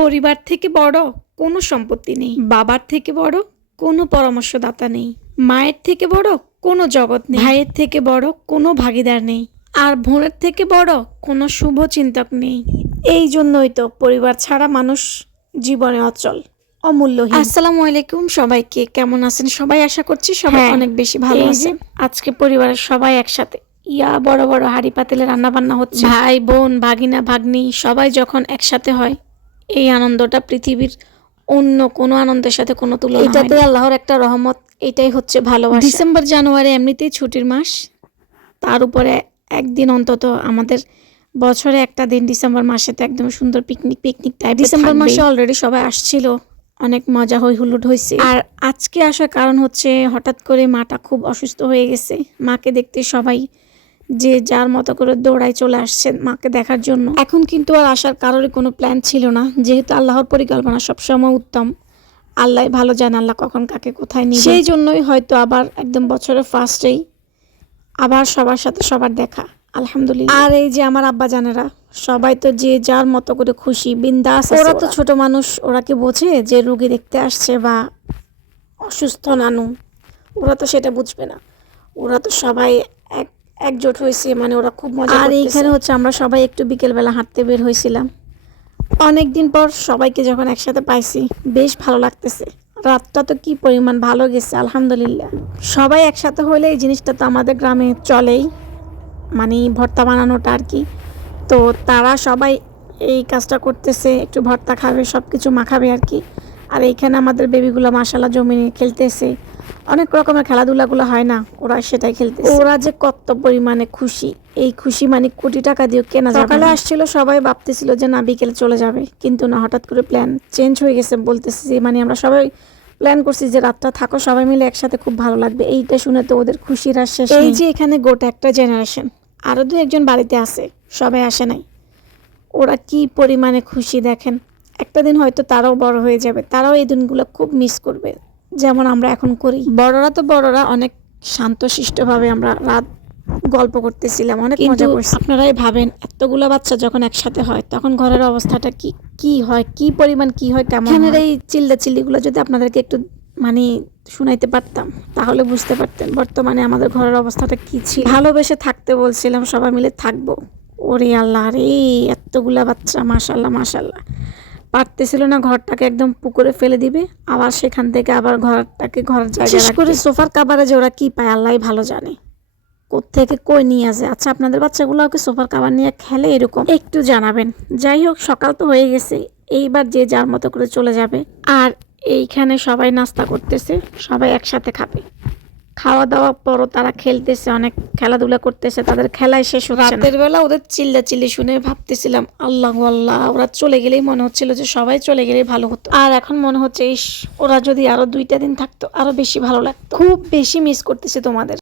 পরিবার থেকে বড় কোনো সম্পত্তি নেই, বাবার থেকে বড় কোনো পরামর্শদাতা নেই, মায়ের থেকে বড় কোনো জগৎ নেই, ভাইয়ের থেকে বড় কোনো ভাগিদার নেই, আর বোনের থেকে বড় কোনো শুভ চিন্তক নেই। এই জন্যই তো পরিবার ছাড়া মানুষ জীবনে অচল, অমূল্যহীন। আসসালামু আলাইকুম সবাইকে, কেমন আছেন সবাই? আশা করছি সবাই অনেক বেশি ভালো আছেন। আজকে পরিবারের সবাই একসাথে বড় বড় হাঁড়ি পাতিলে রান্না বান্না হচ্ছে। ভাই বোন ভাগিনা ভাগ্নি সবাই যখন একসাথে হয়, এই আনন্দটা পৃথিবীর অন্য কোনো আনন্দের সাথে কোনো তুলনা হয় না। এটাতে আল্লাহর একটা রহমত, এটাই হচ্ছে ভালোবাসা। ডিসেম্বর জানুয়ারি এমনিতেই ছুটির মাস, তার উপরে একদিন অন্তত আমাদের বছরে একটা দিন ডিসেম্বর মাসেতে একদম সুন্দর পিকনিক টাইপ। ডিসেম্বর মাসে অলরেডি সবাই আসছিল, অনেক মজা হই হুল্লোড় হয়েছে। আর আজকে আসার কারণ হচ্ছে হঠাৎ করে মাটা খুব অসুস্থ হয়ে গেছে। মাকে দেখতে সবাই যে যার মতো করে দৌড়ায় চলে আসছেন মাকে দেখার জন্য। এখন কিন্তু আর আসার কারোরই কোনো প্ল্যান ছিল না, যেহেতু আল্লাহর পরিকল্পনা সবসময় উত্তম। আল্লাহ ভালো জানে আল্লাহ কখন কাকে কোথায় নিয়ে, সেই জন্যই হয়তো আবার একদম বছরের ফার্স্টেই আবার সবার সাথে সবার দেখা, আলহামদুলিল্লাহ। আর এই যে আমার আব্বা জানেরা সবাই তো যে যার মতো করে খুশি বিন্দাস। ওরা তো ছোট মানুষ, ওরা কি বোঝে যে রোগী দেখতে আসছে বা অসুস্থ নানু? ওরা তো সেটা বুঝবে না। ওরা তো সবাই একজোট হয়েছে, মানে ওরা খুব মজা। আর এইখানে হচ্ছে আমরা সবাই একটু বিকেলবেলা হাঁটতে বের হয়েছিলাম। অনেকদিন পর সবাইকে যখন একসাথে পাইছি বেশ ভালো লাগতেছে। রাতটা তো কি পরিমাণ ভালো গেছে, আলহামদুলিল্লাহ। সবাই একসাথে হলে এই জিনিসটা তো আমাদের গ্রামে চলেই, মানে ভর্তা বানানোটা আর কি। তো তারা সবাই এই কাজটা করতেছে, একটু ভর্তা খাবে, সব কিছু মাখাবে আর কি। আর এইখানে আমাদের বেবিগুলো মাশাআল্লাহ জমিনে খেলতেছে, অনেক রকমের খেলাধুলাগুলো হয় না, ওরা সেটাই খেলতেছে। ওরা যে কত পরিমাণে খুশি, এই খুশি মানে কোটি টাকা দিয়ে কেনা যাবে। সকালে আসছিল সবাই ভাবতেছিল যে না বিকেলে চলে যাবে, কিন্তু না, হঠাৎ করে প্ল্যান চেঞ্জ হয়ে গেছে। বলতেছি মানে আমরা সবাই প্ল্যান করছি যে রাতটা থাকো সবাই মিলে একসাথে, খুব ভালো লাগবে। এইটা শুনে তো ওদের খুশির আর শেষ নেই। এই যে এখানে গোটা একটা জেনারেশন, আরো দু একজন বাড়িতে আছে, সবাই আসে নাই। ওরা কি পরিমাণে খুশি দেখেন। একটা দিন হয়তো তারাও বড় হয়ে যাবে, তারাও এই দিনগুলো খুব মিস করবে, যেমন আমরা এখন করি। বড়রা অনেক শান্তশিষ্টভাবে আমরা রাত গল্প করতেছিলাম, অনেক মজা করছি। আপনারাই ভাবেন এতগুলো বাচ্চা যখন একসাথে হয় তখন ঘরের অবস্থাটা কি হয়, কি পরিমাণ কি হয়, কেমন। এখানের এই চিল্লাচিল্লিগুলো যদি আপনাদেরকে একটু মানে শুনাইতে পারতাম তাহলে বুঝতে পারতেন বর্তমানে আমাদের ঘরের অবস্থাটা কি ছিল। ভালোবেসে থাকতে বলছিলাম, সবাই মিলে থাকবো। ওরে আল্লাহ রে, এতগুলা বাচ্চা, মাশাল্লাহ মাশাল্লাহ। পারতেছিল না, ঘরটাকে একদম পুকুরে ফেলে দিবে, আবার সেখান থেকে আবার ঘরের জায়গা। বিশেষ করে সোফার কাভারে যে ওরা কি পায় আল্লাহ ভালো জানে, কোত্থেকে কই নিয়ে আসে। আচ্ছা আপনাদের বাচ্চাগুলো ওকে সোফার কাভার নিয়ে খেলে এরকম একটু জানাবেন। যাই হোক, সকাল তো হয়ে গেছে, এইবার যে যার মতো করে চলে যাবে। আর এইখানে সবাই নাস্তা করতেছে, সবাই একসাথে খাবে। খাওয়া দাওয়ার পরও তারা খেলতেছে, অনেক খেলাধুলা করতেছে, তাদের খেলায় শেষ হচ্ছে না। রাতের বেলা ওদের চিল্লাচিল্লি শুনে ভাবতেছিলাম আল্লাহ আল্লাহ, ওরা চলে গেলেই মনে হচ্ছিল যে সবাই চলে গেলেই ভালো হতো। আর এখন মনে হচ্ছে ওরা যদি আরো 2টা দিন থাকতো আরো বেশি ভালো লাগতো। খুব বেশি মিস করতেছে তোমাদের।